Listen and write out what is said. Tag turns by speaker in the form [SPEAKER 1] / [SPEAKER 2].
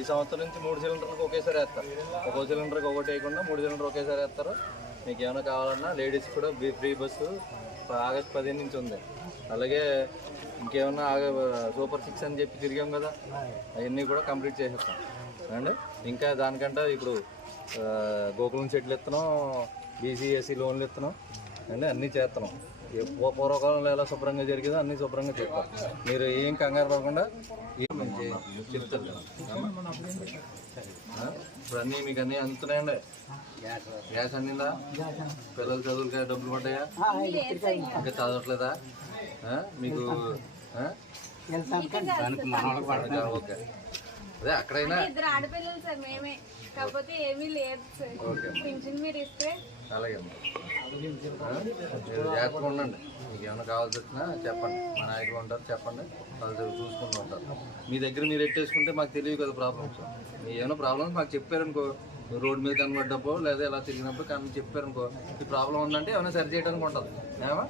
[SPEAKER 1] ఈ సంవత్సరం నుంచి మూడు సిలిండర్లకు ఒకేసారి వేస్తారు. ఒక్కో సిలిండర్కి ఒకటి వేయకుండా మూడు సిలిండర్ ఒకేసారి వేస్తారు. మీకు ఏమైనా కావాలన్నా లేడీస్ కూడా ఫ్రీ- ఫ్రీ బస్సు ఆగస్ట్ పదిహేను నుంచి ఉంది. అలాగే ఇంకేమన్నా ఆగ సూపర్ సిక్స్ అని చెప్పి తిరిగాం కదా అవన్నీ కూడా కంప్లీట్ చేసేస్తాం. అండి ఇంకా దానికంటే ఇప్పుడు గోకులం చెట్లు ఇస్తున్నాం బీసీఎస్సీ లోన్లు ఇస్తున్నాం అండి అన్నీ చేస్తున్నాం. పూర్వకాలంలో ఎలా శుభ్రంగా జరిగిందో అన్నీ శుభ్రంగా చెప్తాం మీరు ఏం కంగారు పడకుండా ఏం మంచి చెప్తారు? ఇప్పుడు అన్నీ మీకు అన్నీ అందుతున్నాయండి. గ్యాస్ అందిందా పిల్లల చదువులకి డబ్బులు పడ్డాయా? ఇంకా చదవట్లేదా? మీకు ఓకే. అదే అక్కడైనా
[SPEAKER 2] ఇద్దరు ఆడపిల్లలు సార్ మేమే. కాకపోతే ఏమీ లేదు సార్. పింఛన్ మీరు ఇస్తే.
[SPEAKER 1] అలాగే? మీరు జాగ్రత్తగా ఉండండి. మీకు ఏమైనా కావాల్సి వచ్చినా చెప్పండి. మా నాయకులు ఉంటారు చెప్పండి. వాళ్ళు చూసుకుంటూ ఉంటారు. మీ దగ్గర మీరు ఎట్టేసుకుంటే మాకు తెలియదు కదా ప్రాబ్లమ్స్ మీ ఏమైనా ప్రాబ్లమ్స్ మాకు చెప్పారనుకో రోడ్ మీద కనబడ్డప్పుడు లేదా ఇలా తిరిగినప్పుడు కానీ చెప్పారనుకో ఈ ప్రాబ్లం ఉందంటే ఏమైనా సరి చేయడానికి ఉంటుంది. ఏమా?